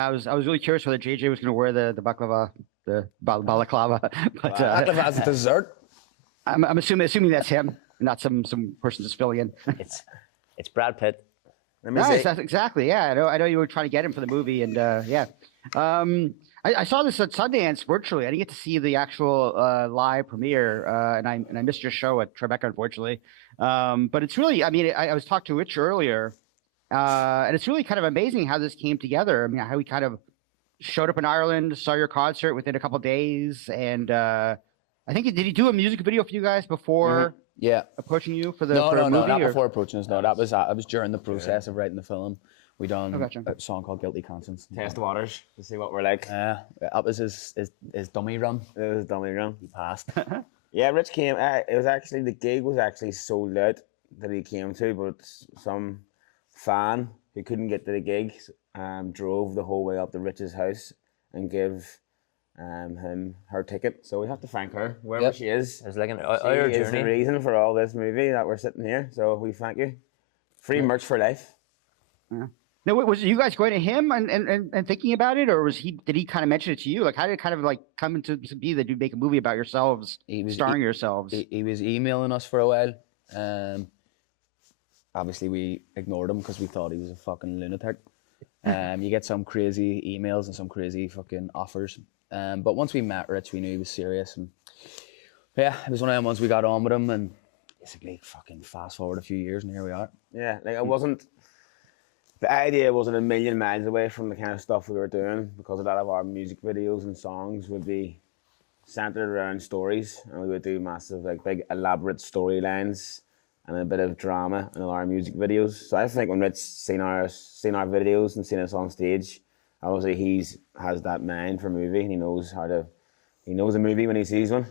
I was really curious whether JJ was going to wear the baklava, balaclava, but Baklava's a dessert. I'm assuming that's him, not some person just filling in. It's Brad Pitt. Nice, that's exactly. Yeah, I know you were trying to get him for the movie, and yeah. I saw this at Sundance virtually. I didn't get to see the actual live premiere, and I missed your show at Tribeca, unfortunately. But it's really, I mean, I was talking to Rich earlier, and it's really kind of amazing how this came together. I mean, how we kind of showed up in Ireland, saw your concert within a couple of days, and I think did he do a music video for you guys before? Yeah. Approaching you for the No, movie, not or? before approaching us. No, that was during the process of writing the film. We done gotcha. a song called Guilty Conscience. Test the waters to see what we're like. That was his dummy run. It was a dummy run. He passed. Yeah, Rich came. It was actually, the gig was actually sold out that he came to, but some fan who couldn't get to the gig drove the whole way up to Rich's house and give him her ticket. So we have to thank her wherever she is. It's like an She hour is journey. the reason for all this movie that we're sitting here. So we thank you. Free merch for life. Yeah. Now, was you guys going to him and thinking about it, or did he kind of mention it to you? Like, how did it kind of like come into to be that you make a movie about yourselves, starring yourselves? He was emailing us for a while. Obviously, we ignored him because we thought he was a fucking lunatic. You get some crazy emails and some crazy fucking offers. But once we met Rich, we knew he was serious. And yeah, it was one of them ones we got on with him, and basically fucking fast forward a few years and here we are. Yeah, like the idea wasn't a million miles away from the kind of stuff we were doing, because a lot of our music videos and songs would be centered around stories, and we would do massive, like big elaborate storylines and a bit of drama in all our music videos. So I think when Rich seen our videos and seen us on stage, obviously he has that mind for movie, and he knows a movie when he sees one.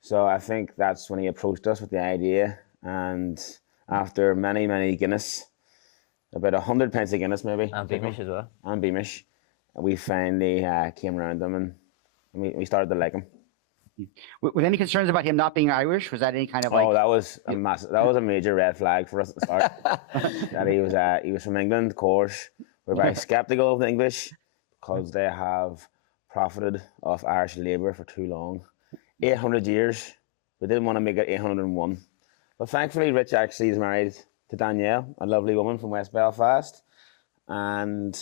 So I think that's when he approached us with the idea, and after many Guinness, about 100 pints of Guinness maybe. And Beamish as well. And Beamish. We finally came around him, and we started to like him. With any concerns about him not being Irish? Was that any kind of like? Oh, that was a major red flag for us at the start. That he was from England, of course. We're very sceptical of the English because they have profited off Irish labour for too long. 800 years. We didn't want to make it 801. But thankfully, Rich actually is married to Danielle, a lovely woman from West Belfast, and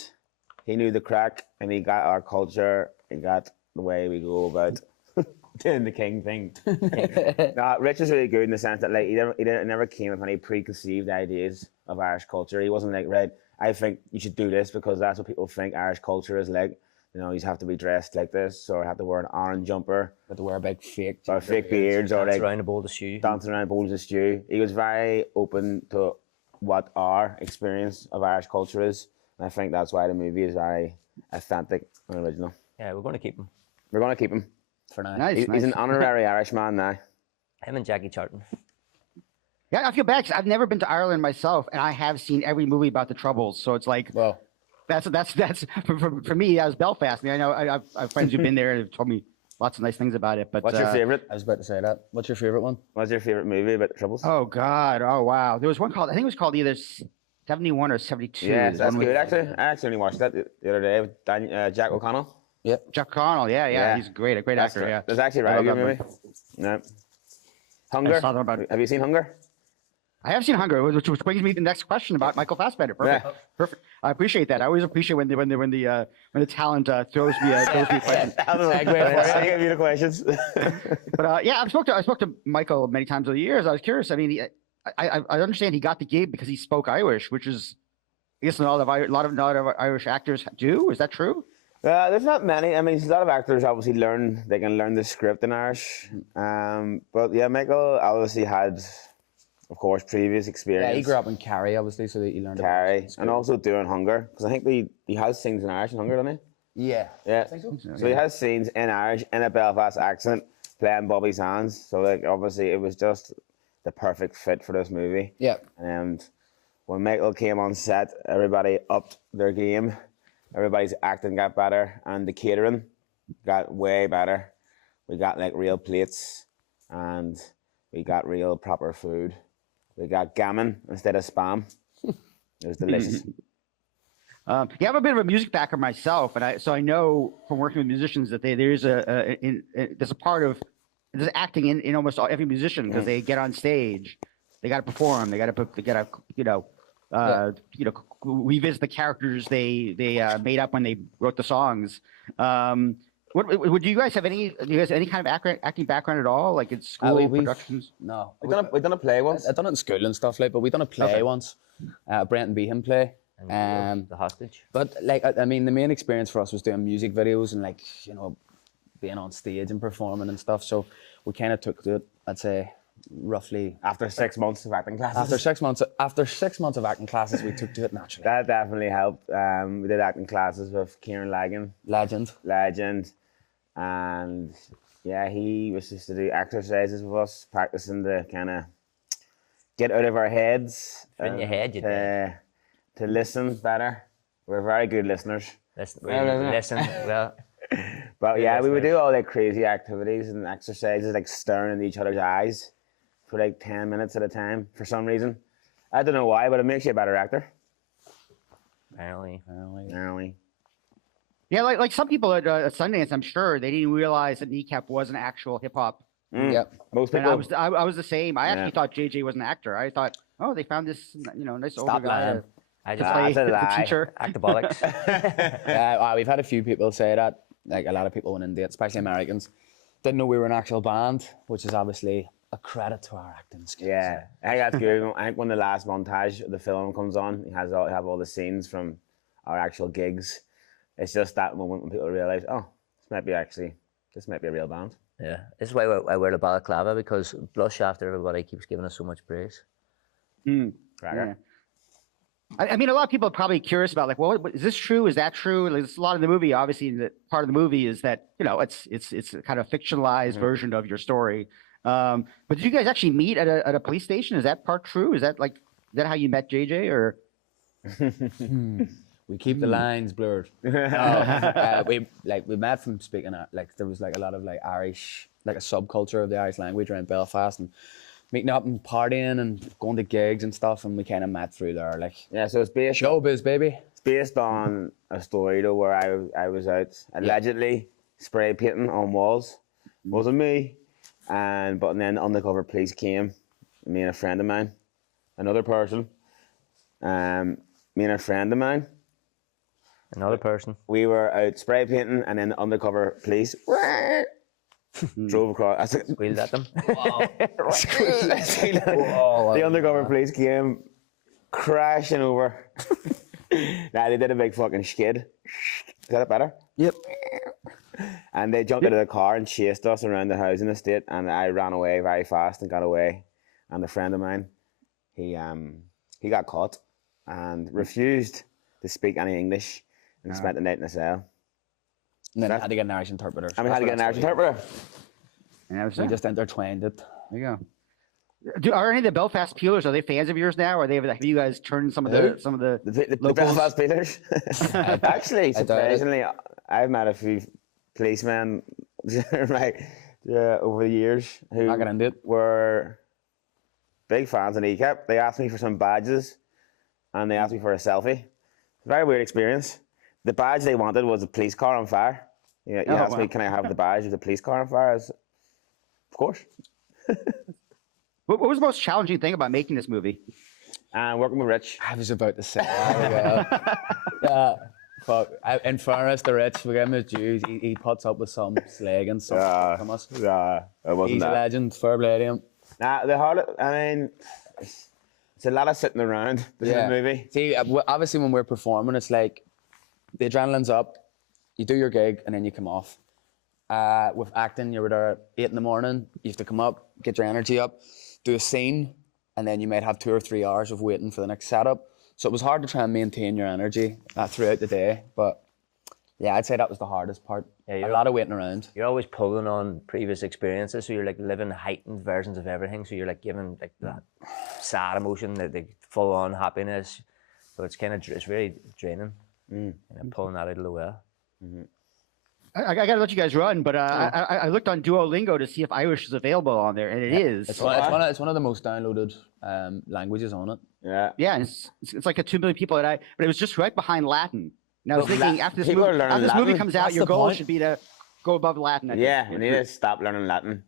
he knew the crack, and he got our culture, he got the way we go about doing the king thing. Rich is really good in the sense that like he never came with any preconceived ideas of Irish culture. He wasn't like, right, I think you should do this because that's what people think Irish culture is like. You know, you have to be dressed like this, or have to wear an orange jumper, Have to wear a big fake beards, or like around a bowl of stew. dancing around bowls of stew. He was very open to what our experience of Irish culture is, and I think that's why the movie is very authentic and original. Yeah, we're going to keep him. We're going to keep him for now. Nice, He's an honorary Irishman now. Him and Jackie Charlton. Yeah, I feel bad because I've never been to Ireland myself, and I have seen every movie about the Troubles. So it's like, Well, that's for me. That was Belfast. I mean, I know I have friends who've been there and have told me lots of nice things about it. But What's your favorite? I was about to say that. What's your favorite one? What's your favorite movie about the Troubles? Oh God! Oh wow! There was one called, I think it was called either 71 or 72. Yeah, There's that's one with good actually. I actually only watched that the other day with Jack O'Connell. Yep. Jack Connell. Yeah, Yeah. he's a great actor. Yeah. That's actually I a love good that movie. No. I Hunger. saw them about- Have you seen Hunger? I have seen Hunger, which brings me to the next question about Michael Fassbender. Perfect, Yeah. perfect. I appreciate that. I always appreciate when the talent throws me questions. That was a segue for you. I give you the questions. But yeah, I spoke to Michael many times over the years. I was curious. I mean, I understand he got the gig because he spoke Irish, which is, I guess, a lot of Irish actors do. Is that true? There's not many. I mean, a lot of actors obviously they can learn the script in Irish. But yeah, Michael obviously had, of course, previous experience. Yeah, he grew up in Kerry, obviously, so that he learned Carrie, and also doing Hunger, because I think he has scenes in Irish in Hunger, doesn't he? Yeah. Yeah. so. So he has scenes in Irish in a Belfast accent playing Bobby's hands. So like obviously it was just the perfect fit for this movie. Yeah. And when Michael came on set, everybody upped their game. Everybody's acting got better, and the catering got way better. We got like real plates, and we got real proper food. We got gammon instead of spam. It was delicious. Yeah, I have a bit of a music background myself, and so I know from working with musicians that there's a part of there's acting in almost every musician because they get on stage, they got to perform, they got to revisit the characters they made up when they wrote the songs. Would you guys have any kind of acting background at all, like in school productions? No, We done a play once. I done it in school and stuff like, but we done a play once, Brent and Behan play. And the hostage. But like, I mean, the main experience for us was doing music videos and like, you know, being on stage and performing and stuff. So we kind of took to it, I'd say, roughly After 6 months of acting classes. After 6 months of acting classes, we took to it naturally. That definitely helped. We did acting classes with Kieran Lagan. Legend. And yeah, he was just to do exercises with us, practicing to kind of get out of our heads. In your head, you did. To listen better. We're very good listeners. Listen, well. But yeah, we would do all like crazy activities and exercises, like staring into each other's eyes for like 10 minutes at a time for some reason. I don't know why, but it makes you a better actor. Apparently. Yeah, like some people at Sundance, I'm sure they didn't realize that Kneecap was an actual hip hop. Yep. Most And people. I was the same. I actually thought JJ was an actor. I thought, oh, they found this nice older guy to I play just That's a the lie. teacher. actabolics. We've had a few people say that. Like a lot of people went into it, especially Americans, didn't know we were an actual band, which is obviously a credit to our acting skills. Yeah, I think that's good. I think when the last montage of the film comes on, you have all the scenes from our actual gigs. It's just that moment when people realize, oh, this might be a real band. Yeah, this is why I wear the balaclava, because blush after everybody keeps giving us so much praise. Cracker. I mean, a lot of people are probably curious about, like, well, is this true? Is that true? Like, a lot of the movie, obviously, the part of the movie is that, it's a kind of fictionalized version of your story. But did you guys actually meet at a police station? Is that part true? Is that how you met JJ, or? We keep the lines blurred. We met from speaking there was like a lot of like Irish, like a subculture of the Irish language around Belfast, and meeting up and partying and going to gigs and stuff, and we kind of met through there. Like, Yeah, so it's based showbiz, baby. It's based on a story though where I was out allegedly spray painting on walls. Wasn't me. But then undercover police came. Me and a friend of mine, another person. Me and a friend of mine. Another person. We were out spray painting, and then undercover police drove across. Squealed at them. The undercover police came crashing over. They did a big fucking skid. Is that better? Yep. And they jumped out of the car and chased us around the housing estate, and I ran away very fast and got away. And a friend of mine, he got caught and refused to speak any English and spent the night in a cell. And then I had to get an Irish interpreter. And we had to get an Irish interpreter. Yeah, We just intertwined it. there you go. Are any of the Belfast Peelers, are they fans of yours now? Or have you guys turned some of the The locals? Belfast Peelers. Actually, surprisingly, I've met a few policemen over the years who Not gonna do it. were big fans of Kneecap. They asked me for some badges, and they asked me for a selfie. Very weird experience. The badge they wanted was a police car on fire. You asked me, can I have the badge of the police car on fire? Of course. What was the most challenging thing about making this movie? And working with Rich. I was about to say that. Fuck. In fairness to Rich, we give him his dues. He puts up with some slag and stuff from us. Yeah, it wasn't He's a that. legend. Fair play to him. Nah, it's a lot of sitting around the movie. See, obviously when we're performing, it's like the adrenaline's up. You do your gig and then you come off. With acting, you were there at 8 in the morning. You have to come up, get your energy up, do a scene, and then you might have 2 or 3 hours of waiting for the next setup. So it was hard to try and maintain your energy throughout the day. But yeah, I'd say that was the hardest part. Yeah, a lot of waiting around. You're always pulling on previous experiences, so you're like living heightened versions of everything. So you're like giving like that sad emotion, the full on happiness. So it's it's very draining. Pulling that out of the well. I got to let you guys run, but I looked on Duolingo to see if Irish is available on there, and it is. It's one of the most downloaded languages on it. Yeah. Yeah, and it's like a 2 million people, but it was just right behind Latin. And I was Well, thinking after this people are movie, learning after this movie Latin. comes out, That's your the goal point. should be to go above Latin. I think. Yeah, we need to stop learning Latin.